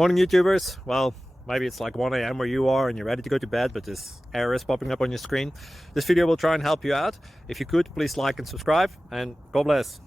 Morning YouTubers. Well, maybe it's like 1 a.m. where you are and you're ready to go to bed, but this error is popping up on your screen. This video will try and help you out. If you could, please like and subscribe, and God bless.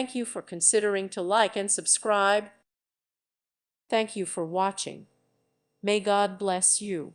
Thank you for considering to like and subscribe. Thank you for watching. May God bless you.